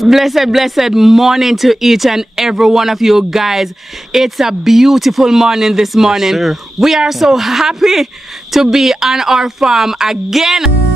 Blessed morning to each and every one of you guys. It's a beautiful morning this morning. Yes, we are so happy to be on our farm again.